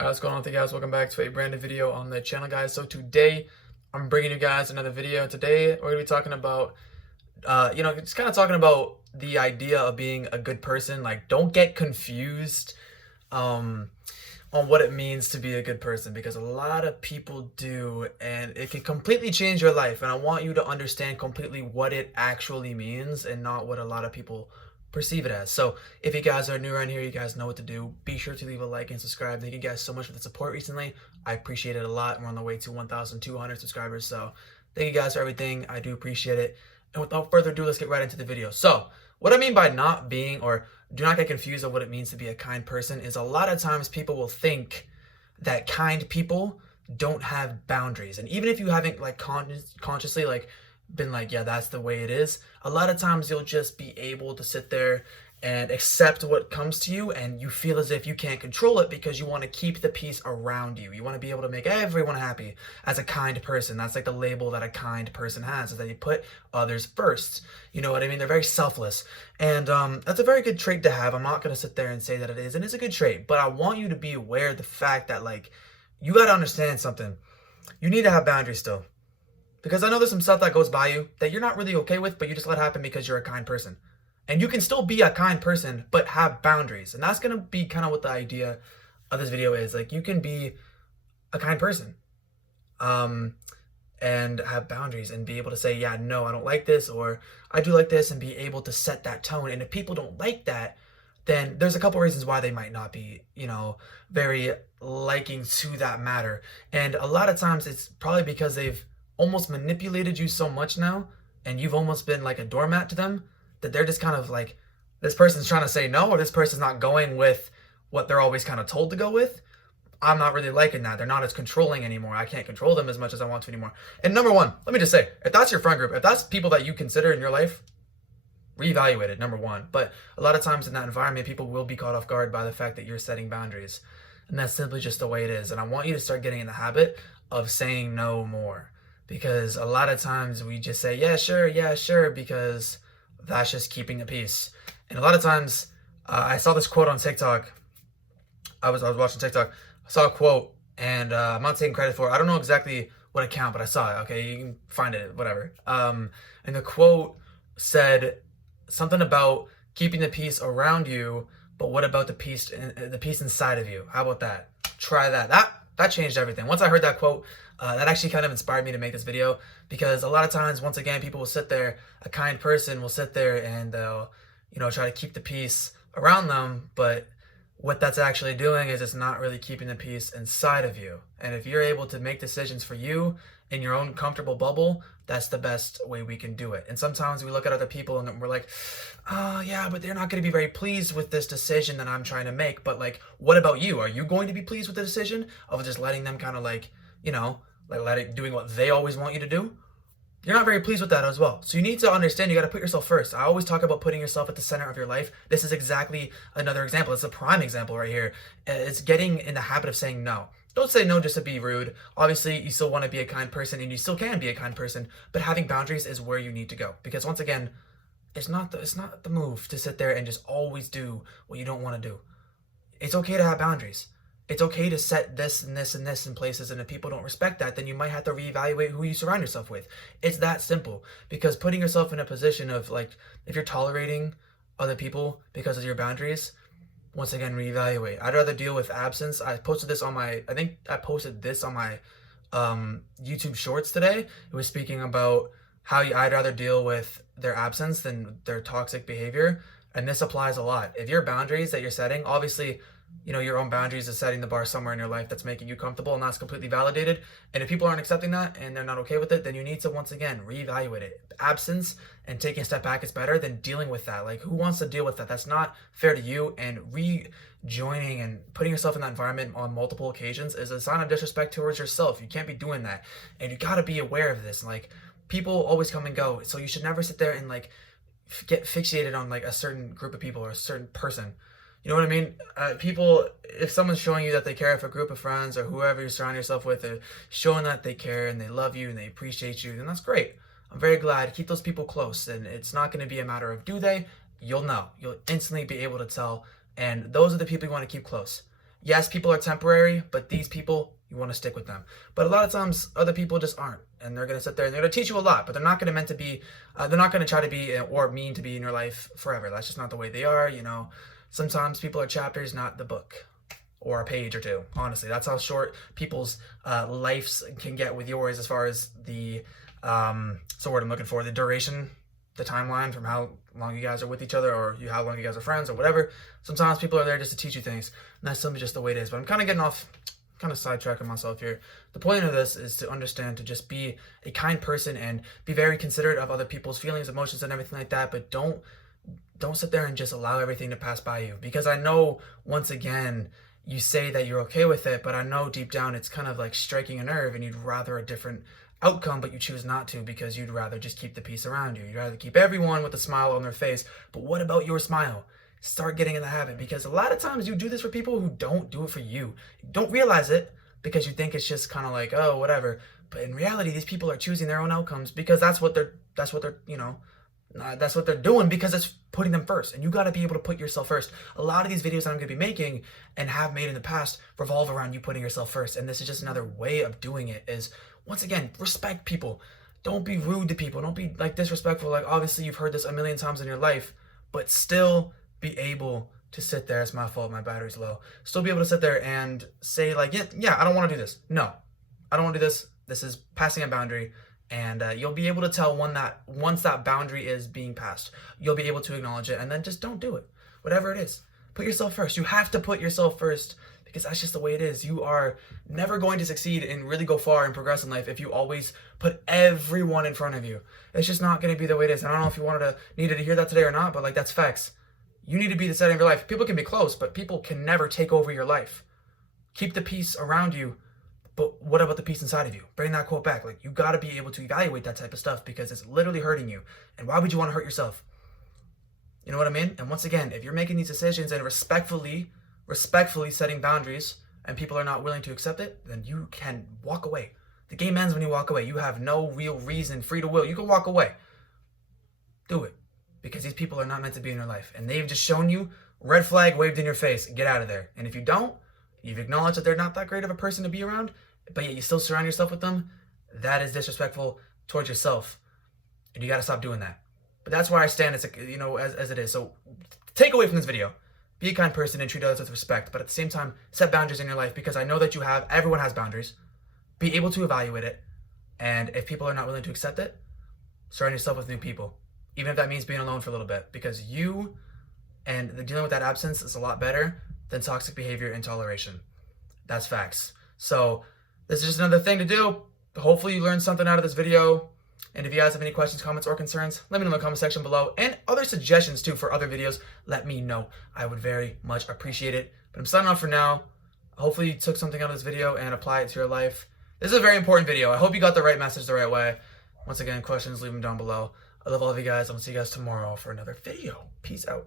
What's going on with you guys? Welcome back to a brand new video on the channel, guys. So today I'm bringing you guys another video. Today we're gonna be talking about, just kind of talking about the idea of being a good person. Like, don't get confused um, on what it means to be a good person, because a lot of people do, and it can completely change your life. And I want you to understand completely what it actually means and not what a lot of people perceive it as. So if you guys are new around here, you guys know what to do. Be sure to leave a like and subscribe. Thank you guys so much for the support recently. I appreciate it a lot. We're on the way to 1,200 subscribers. So thank you guys for everything. I do appreciate it. And without further ado, let's get right into the video. So what I mean by not being, or do not get confused on what it means to be a kind person, is a lot of times people will think that kind people don't have boundaries. And even if you haven't like consciously like been like, yeah, that's the way it is, a lot of times you'll just be able to sit there and accept what comes to you, and you feel as if you can't control it because you want to keep the peace around you. You want to be able to make everyone happy as a kind person. That's like the label that a kind person has, is that they put others first. You know what I mean? They're very selfless. And that's a very good trait to have. I'm not going to sit there and say that it is, and it's a good trait, but I want you to be aware of the fact that, like, you got to understand something. You need to have boundaries still. Because I know there's some stuff that goes by you that you're not really okay with, but you just let happen because you're a kind person. And you can still be a kind person, but have boundaries. And that's going to be kind of what the idea of this video is. Like, you can be a kind person um, and have boundaries and be able to say, yeah, no, I don't like this, or I do like this, and be able to set that tone. And if people don't like that, then there's a couple reasons why they might not be, very liking to that matter. And a lot of times it's probably because they've almost manipulated you so much now, and you've almost been like a doormat to them, that they're just kind of like, this person's trying to say no, or this person's not going with what they're always kind of told to go with. I'm not really liking that. They're not as controlling anymore. I can't control them as much as I want to anymore. And number one, let me just say, if that's your friend group, if that's people that you consider in your life, reevaluate it, number one. But a lot of times in that environment, people will be caught off guard by the fact that you're setting boundaries. And that's simply just the way it is. And I want you to start getting in the habit of saying no more. Because a lot of times we just say, yeah, sure, because that's just keeping the peace. And a lot of times, I saw this quote on TikTok. I was watching TikTok. I saw a quote, and I'm not taking credit for it. I don't know exactly what account, but I saw it. Okay, you can find it, whatever. And the quote said something about keeping the peace around you, but what about the peace inside of you? How about that? Try that. That changed everything. Once I heard that quote, that actually kind of inspired me to make this video, because a lot of times, once again, people will sit there, a kind person will sit there and they'll, try to keep the peace around them, but what that's actually doing is it's not really keeping the peace inside of you. And if you're able to make decisions for you in your own comfortable bubble, that's the best way we can do it. And sometimes we look at other people and we're like, oh yeah, but they're not going to be very pleased with this decision that I'm trying to make. But like, what about you? Are you going to be pleased with the decision of just letting them kind of like, doing what they always want you to do? You're not very pleased with that as well. So you need to understand, you got to put yourself first. I always talk about putting yourself at the center of your life. This is exactly another example. It's a prime example right here. It's getting in the habit of saying no. Don't say no just to be rude. Obviously, you still want to be a kind person, and you still can be a kind person, but having boundaries is where you need to go. Because once again, it's not the move to sit there and just always do what you don't want to do. It's okay to have boundaries. It's okay to set this and this and this in places, and if people don't respect that, then you might have to reevaluate who you surround yourself with. It's that simple. Because putting yourself in a position of, like, if you're tolerating other people because of your boundaries, once again, reevaluate. I'd rather deal with absence. I posted this on my YouTube Shorts today. It was speaking about how I'd rather deal with their absence than their toxic behavior. And this applies a lot. If your boundaries that you're setting, obviously, your own boundaries is setting the bar somewhere in your life that's making you comfortable, and that's completely validated. And if people aren't accepting that and they're not okay with it, then you need to, once again, reevaluate it. Absence and taking a step back is better than dealing with that. Like, who wants to deal with that? That's not fair to you. And rejoining and putting yourself in that environment on multiple occasions is a sign of disrespect towards yourself. You can't be doing that. And you got to be aware of this. Like, people always come and go. So you should never sit there and, like, get fixated on, like, a certain group of people or a certain person. You know what I mean? People, if someone's showing you that they care, if a group of friends or whoever you surround yourself with are showing that they care and they love you and they appreciate you, then that's great. I'm very glad. Keep those people close. And it's not going to be a matter of do they? You'll know. You'll instantly be able to tell. And those are the people you want to keep close. Yes, people are temporary, but these people, you want to stick with them. But a lot of times, other people just aren't, and they're gonna sit there and they're gonna teach you a lot, but they're not gonna meant to be. They're not gonna try to be or mean to be in your life forever. That's just not the way they are. Sometimes people are chapters, not the book or a page or two. Honestly, that's how short people's lives can get with yours, as far as the so what I'm looking for, the duration, the timeline from how long you guys are with each other, or how long you guys are friends, or whatever. Sometimes people are there just to teach you things, and that's simply just the way it is. But I'm kind of getting off, kind of sidetracking myself here. The point of this is to understand, to just be a kind person and be very considerate of other people's feelings, emotions, and everything like that. But don't sit there and just allow everything to pass by you, because I know, once again, you say that you're okay with it, but I know deep down it's kind of like striking a nerve, and you'd rather a different outcome, but you choose not to, because you'd rather just keep the peace around you. You'd rather keep everyone with a smile on their face. But what about your smile? Start getting in the habit, because a lot of times you do this for people who don't do it for you. You don't realize it because you think it's just kind of like, oh, whatever. But in reality, these people are choosing their own outcomes, because that's what they're doing, because it's putting them first. And you got to be able to put yourself first. A lot of these videos that I'm going to be making and have made in the past revolve around you putting yourself first. And this is just another way of doing it, is, once again, respect people. Don't be rude to people. Don't be like disrespectful. Like, obviously you've heard this a million times in your life, but still be able to sit there. It's my fault, my battery's low. Still be able to sit there and say, like, yeah, I don't want to do this. No, I don't want to do this. This is passing a boundary. And you'll be able to tell once that boundary is being passed. You'll be able to acknowledge it, and then just don't do it. Whatever it is, put yourself first. You have to put yourself first, because that's just the way it is. You are never going to succeed and really go far and progress in life if you always put everyone in front of you. It's just not going to be the way it is. I don't know if you needed to hear that today or not, but like, that's facts. You need to be the center of your life. People can be close, but people can never take over your life. Keep the peace around you. But what about the peace inside of you? Bring that quote back. Like, you got to be able to evaluate that type of stuff, because it's literally hurting you. And why would you want to hurt yourself? You know what I mean? And once again, if you're making these decisions and respectfully setting boundaries, and people are not willing to accept it, then you can walk away. The game ends when you walk away. You have no real reason, free to will. You can walk away. Do it. Because these people are not meant to be in your life. And they've just shown you, red flag waved in your face, get out of there. And if you don't, you've acknowledged that they're not that great of a person to be around, but yet you still surround yourself with them, that is disrespectful towards yourself. And you got to stop doing that. But that's where I stand, as it is. So take away from this video, be a kind person and treat others with respect, but at the same time, set boundaries in your life, because I know that everyone has boundaries. Be able to evaluate it. And if people are not willing to accept it, surround yourself with new people. Even if that means being alone for a little bit, because dealing with that absence is a lot better than toxic behavior and toleration. That's facts. So this is just another thing to do. Hopefully you learned something out of this video. And if you guys have any questions, comments, or concerns, let me know in the comment section below. And other suggestions too for other videos, let me know. I would very much appreciate it. But I'm signing off for now. Hopefully you took something out of this video and apply it to your life. This is a very important video. I hope you got the right message the right way. Once again, questions, leave them down below. I love all of you guys. I'm going to see you guys tomorrow for another video. Peace out.